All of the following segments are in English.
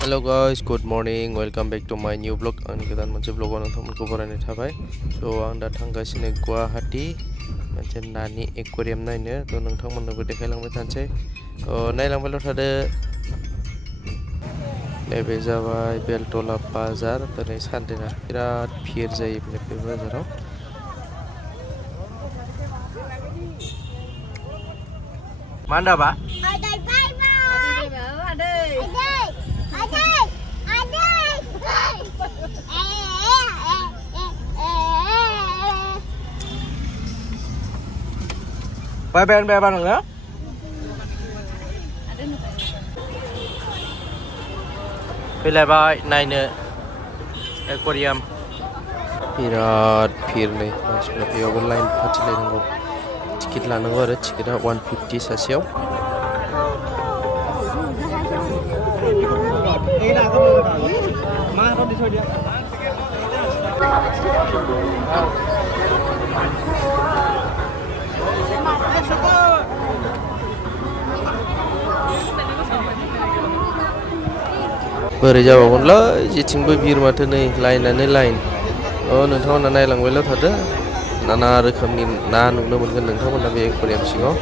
Hello guys, good morning. Welcome back to my new vlog. Ang godan moनसे vlog नोंथांमोनखौ बरायनाय थाबाय. So आं दा थांगासिनो गुवाहाटी मोनसे नानि एक्वेरियाम नायनो. थ नोंथांमोननोबो देखायलांबाय थानोसै. नायलांबायल' थादो. नैबे जाबाय बेलतला बाजार. दिनै सानदेना बिराद भिर जायो बे बाजाराव. Mana ba? Ada ada. Bye bye bye bye nggak? फैलायबाय नायनो एक्वेरियाम बिराद भिर नै मानसिफ्रा बेयावबो लाइन फाथिलायनांगौ टिकेट लानांगौ आरो टिकेटआ 150 सासेयाव बोरै जाबावगोनलै जेथिंबो भिर माथो नै लाइनानो लाइन नोंथांमोना नायलांबायल' थादो नाना रोखोमनि ना नुनो मोनगोन नोंथांमोना बे एक्वेरियाम सिङाव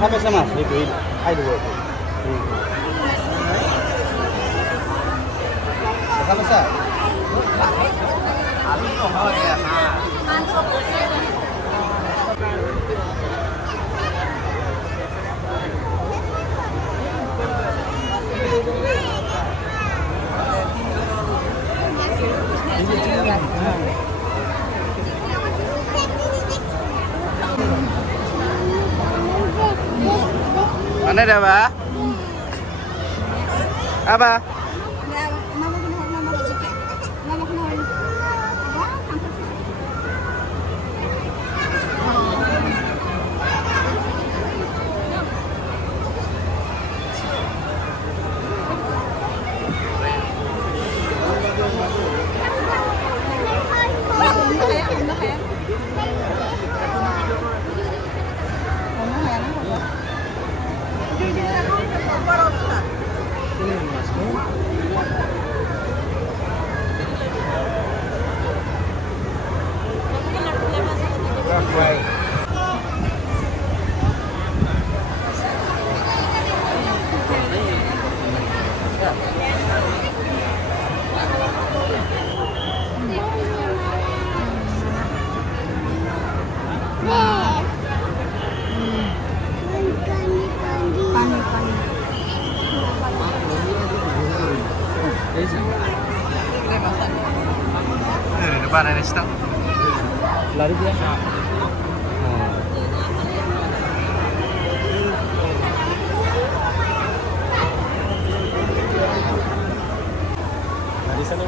Apa sama? Itu ayo dulu. Apa sah? Habis tu apa dia? Mana dah ba? Apa? Depan ada stang. Lari dia. Di sana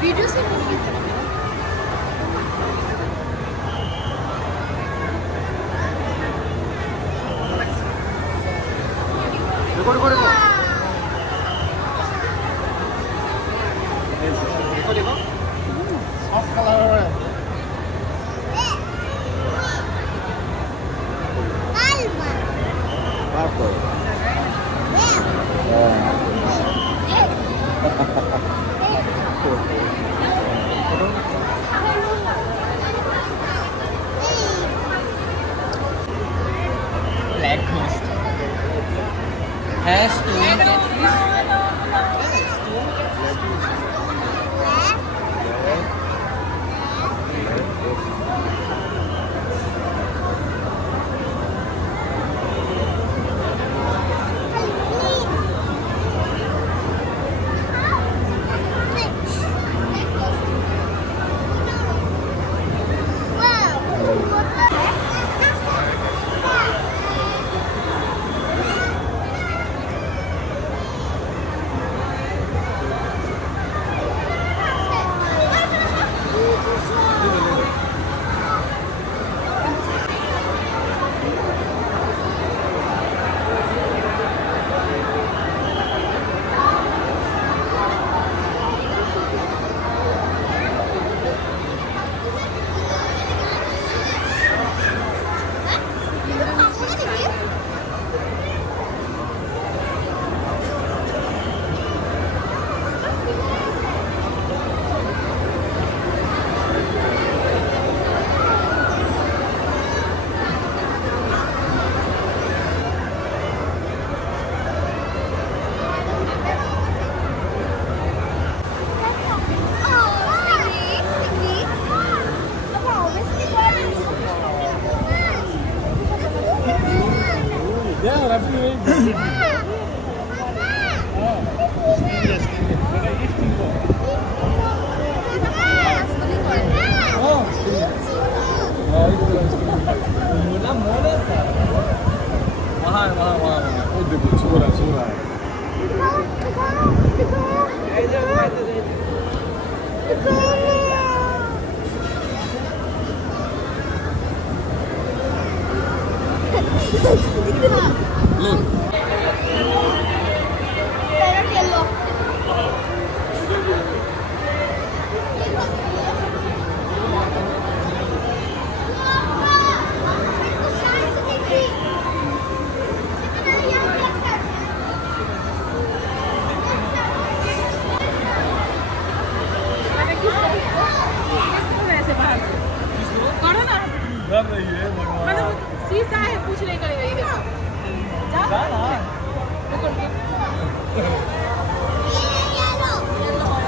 video से फोन कीजिए ना देखो देखो देखो देखो देखो सॉफ्ट कलर है Marco. Black ghost. Has to catfish. Yeah, that's really सीधा है पूछ नहीं करेगा ये देखो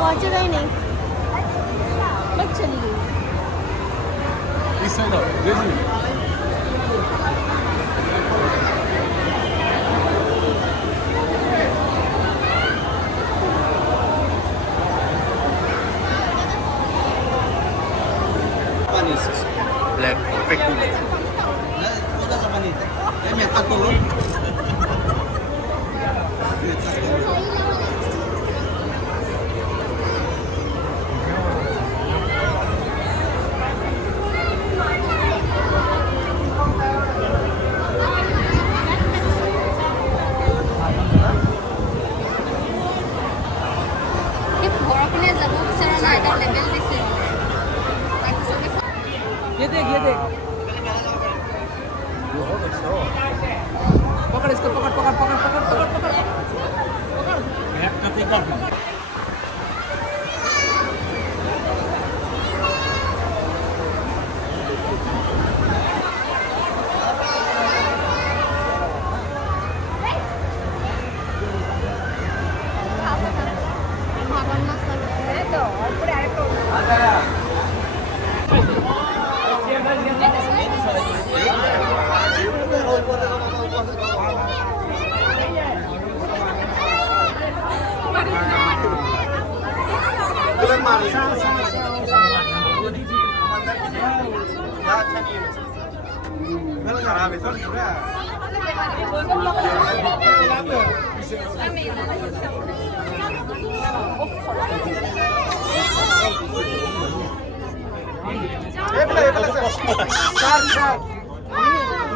पहुंचेगा ही नहीं बस चली गई इस साइड आओ देखिए Black perfect. ये देख पकड़ इसको पकड़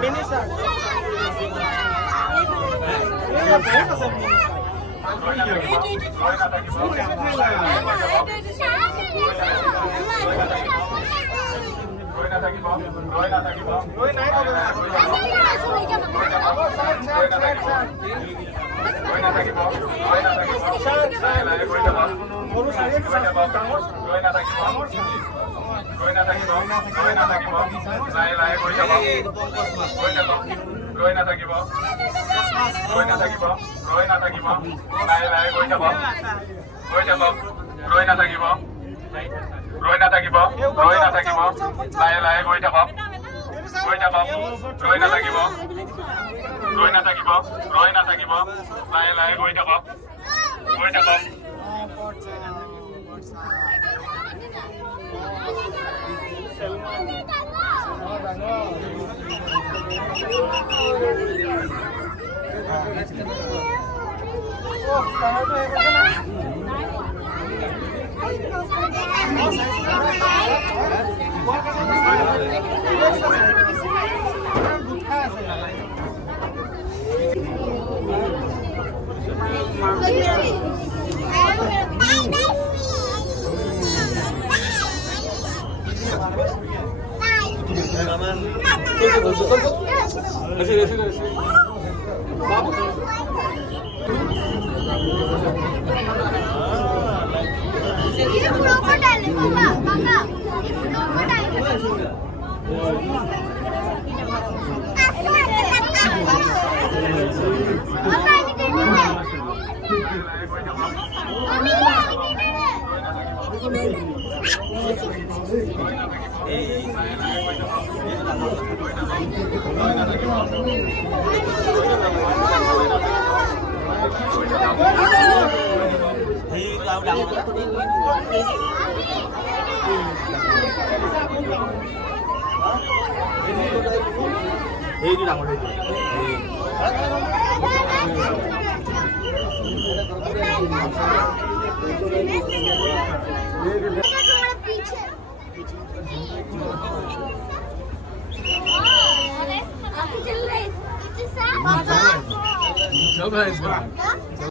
मिनी सर पीछे चल रहा है इसका